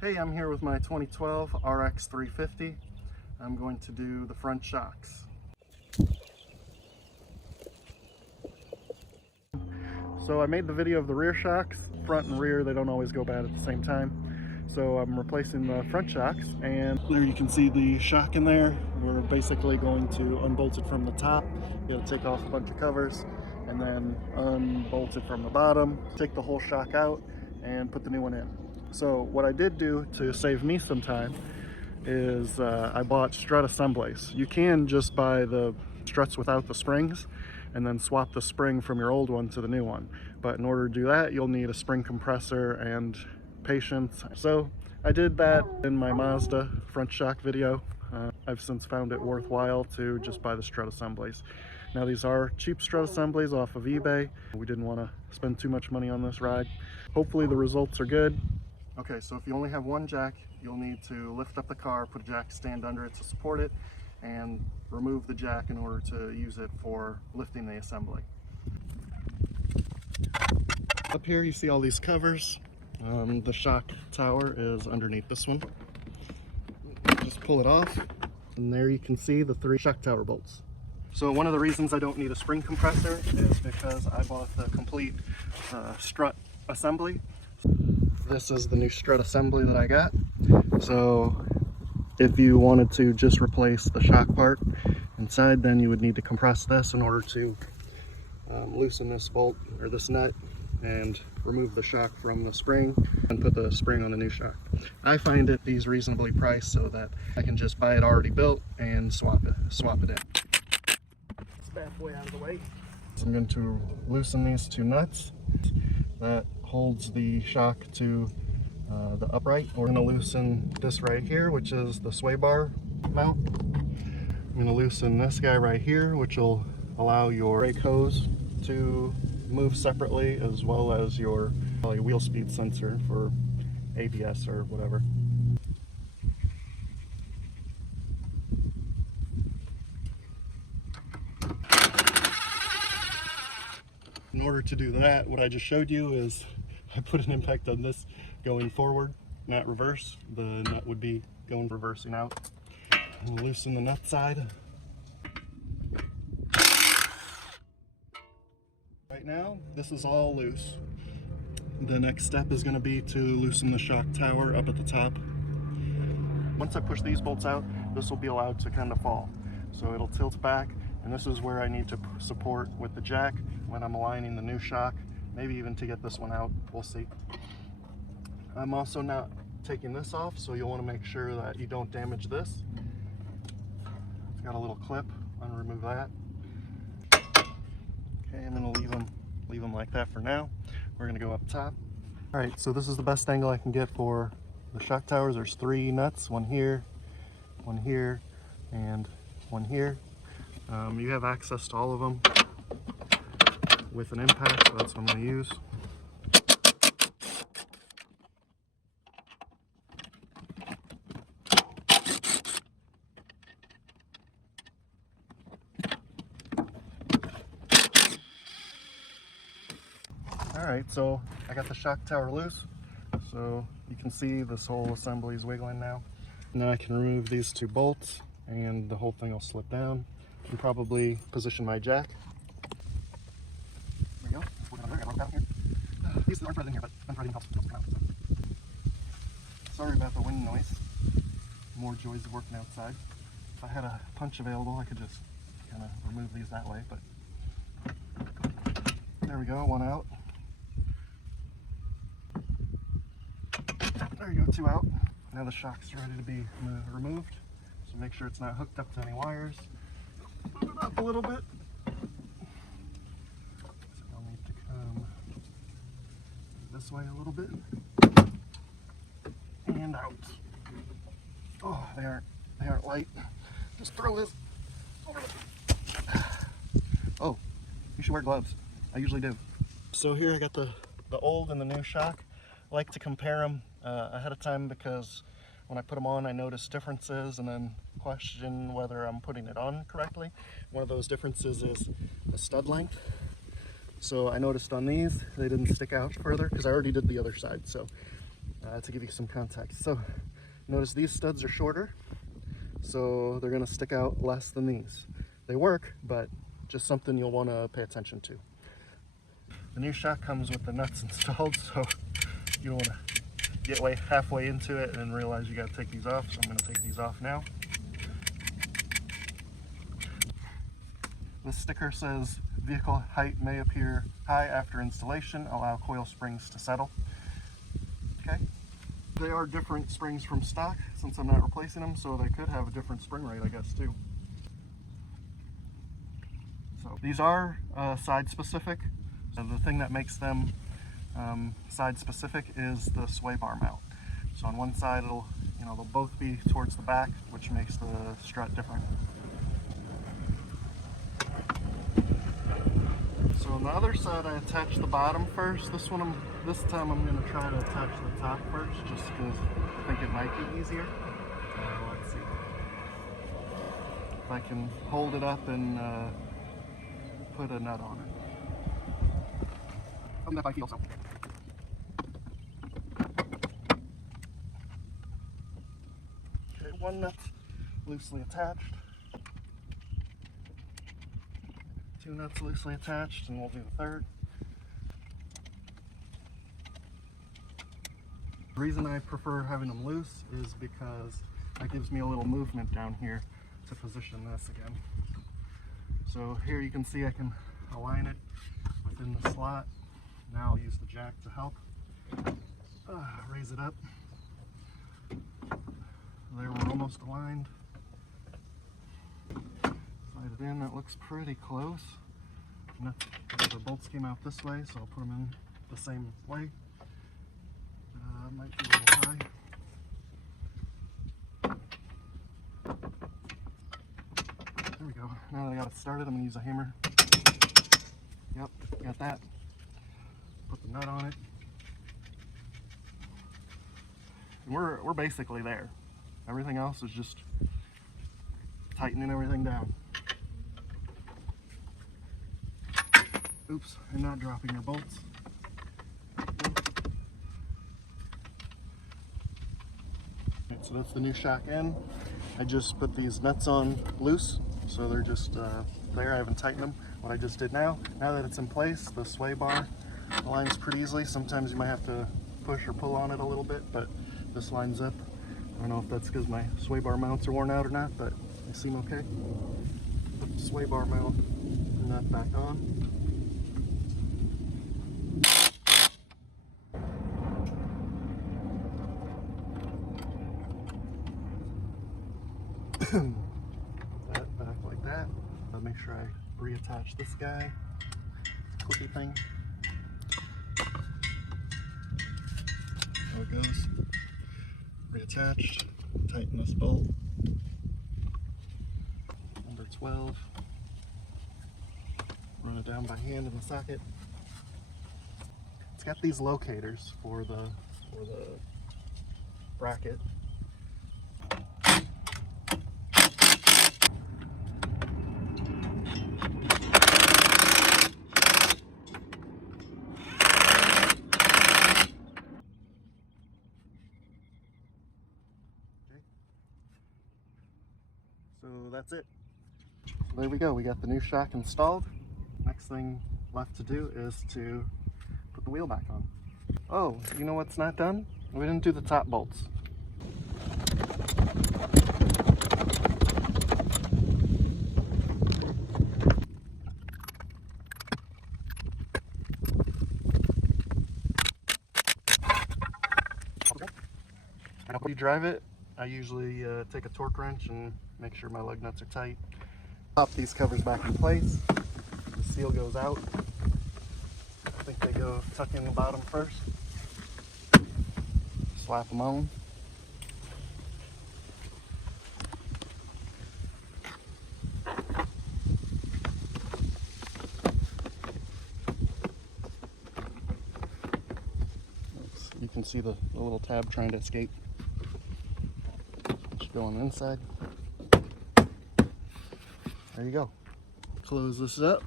Hey, I'm here with my 2012 RX350. I'm going to do the front shocks. So I made the video of the rear shocks. Front and rear, they don't always go bad at the same time. So I'm replacing the front shocks, and there you can see the shock in there. We're basically going to unbolt it from the top. You gotta take off a bunch of covers and then unbolt it from the bottom, take the whole shock out and put the new one in. So what I did do to save me some time is I bought strut assemblies. You can just buy the struts without the springs and then swap the spring from your old one to the new one. But in order to do that, you'll need a spring compressor and patience. So I did that in my Mazda front shock video. I've since found it worthwhile to just buy the strut assemblies. Now these are cheap strut assemblies off of eBay. We didn't want to spend too much money on this ride. Hopefully the results are good. Okay, so if you only have one jack, you'll need to lift up the car, put a jack stand under it to support it, and remove the jack in order to use it for lifting the assembly. Up here you see all these covers. The shock tower is underneath this one. Just pull it off, and there you can see the 3 shock tower bolts. So one of the reasons I don't need a spring compressor is because I bought the complete strut assembly. This is the new strut assembly that I got. So if you wanted to just replace the shock part inside, then you would need to compress this in order to loosen this bolt or this nut and remove the shock from the spring and put the spring on the new shock. I find these reasonably priced so that I can just buy it already built and swap it in. This bad boy out of the way. So I'm going to loosen these 2 nuts that holds the shock to the upright. We're going to loosen this right here, which is the sway bar mount. I'm going to loosen this guy right here, which will allow your brake hose to move separately, as well as your wheel speed sensor for ABS or whatever. In order to do that, what I just showed you is I put an impact on this going forward, not reverse. The nut would be going reversing out. And loosen the nut side. Right now, this is all loose. The next step is going to be to loosen the shock tower up at the top. Once I push these bolts out, this will be allowed to kind of fall. So it'll tilt back, and this is where I need to support with the jack when I'm aligning the new shock, maybe even to get this one out, we'll see. I'm also not taking this off, so you'll want to make sure that you don't damage this. It's got a little clip, I'm going to remove that. Okay, I'm going to leave them like that for now. We're going to go up top. Alright, so this is the best angle I can get for the shock towers. There's 3 nuts, one here, and one here. You have access to all of them with an impact, so that's what I'm going to use. Alright, so I got the shock tower loose, so you can see this whole assembly is wiggling now. And then I can remove these 2 bolts and the whole thing will slip down. And probably position my jack. There we go. We're going to work out here. These aren't threaded in here, but unthreading helps come out. Sorry about the wind noise. More joys of working outside. If I had a punch available, I could just kind of remove these that way, but there we go, 1 out. There you go, 2 out. Now the shock's ready to be removed. So make sure it's not hooked up to any wires. Move it up a little bit. So I'll need to come this way a little bit. And out. Oh, they aren't light. Just throw this over the... Oh, you should wear gloves. I usually do. So here I got the old and the new shock. I like to compare them ahead of time because when I put them on, I notice differences and then question whether I'm putting it on correctly. One of those differences is the stud length. So I noticed on these, they didn't stick out further because I already did the other side. So to give you some context. So notice these studs are shorter, so they're going to stick out less than these. They work, but just something you'll want to pay attention to. The new shock comes with the nuts installed, so you don't want to get halfway into it and realize you got to take these off. So I'm going to take these off now. The sticker says vehicle height may appear high after installation. Allow coil springs to settle. Okay. They are different springs from stock since I'm not replacing them, so they could have a different spring rate, I guess, too. So these are side specific. So the thing that makes them side specific is the sway bar mount. So on one side they'll both be towards the back, which makes the strut different. So on the other side I attach the bottom first. This time I'm going to try to attach the top first, just because I think it might be easier. Let's see if I can hold it up and put a nut on it. Something that I feel so. Okay, one nut loosely attached. Two nuts loosely attached, and we'll do the third. The reason I prefer having them loose is because that gives me a little movement down here to position this again. So here you can see I can align it within the slot. Now I'll use the jack to help raise it up. There, we're almost aligned. Slide it in, that looks pretty close. The bolts came out this way, so I'll put them in the same way. Might be a little high. There we go. Now that I got it started, I'm going to use a hammer. Yep, got that. Put the nut on it. And we're basically there. Everything else is just tightening everything down. Oops, and not dropping your bolts. Right, so that's the new shock in. I just put these nuts on loose, so they're just there. I haven't tightened them. What I just did now that it's in place, the sway bar aligns pretty easily. Sometimes you might have to push or pull on it a little bit, but this lines up. I don't know if that's because my sway bar mounts are worn out or not, but they seem okay. Put the sway bar mount nut back on. That back like that. I'll make sure I reattach this guy. Clippy thing. There it goes. Reattached. Tighten this bolt. Number 12. Run it down by hand in the socket. It's got these locators for the bracket. So that's it. So there we go. We got the new shock installed. Next thing left to do is to put the wheel back on. Oh, you know what's not done? We didn't do the top bolts. When you drive it, I usually take a torque wrench and make sure my lug nuts are tight. Pop these covers back in place. The seal goes out. I think they go tuck in the bottom first. Slap them on. Oops, you can see the little tab trying to escape. Should go on the inside. There you go. Close this up.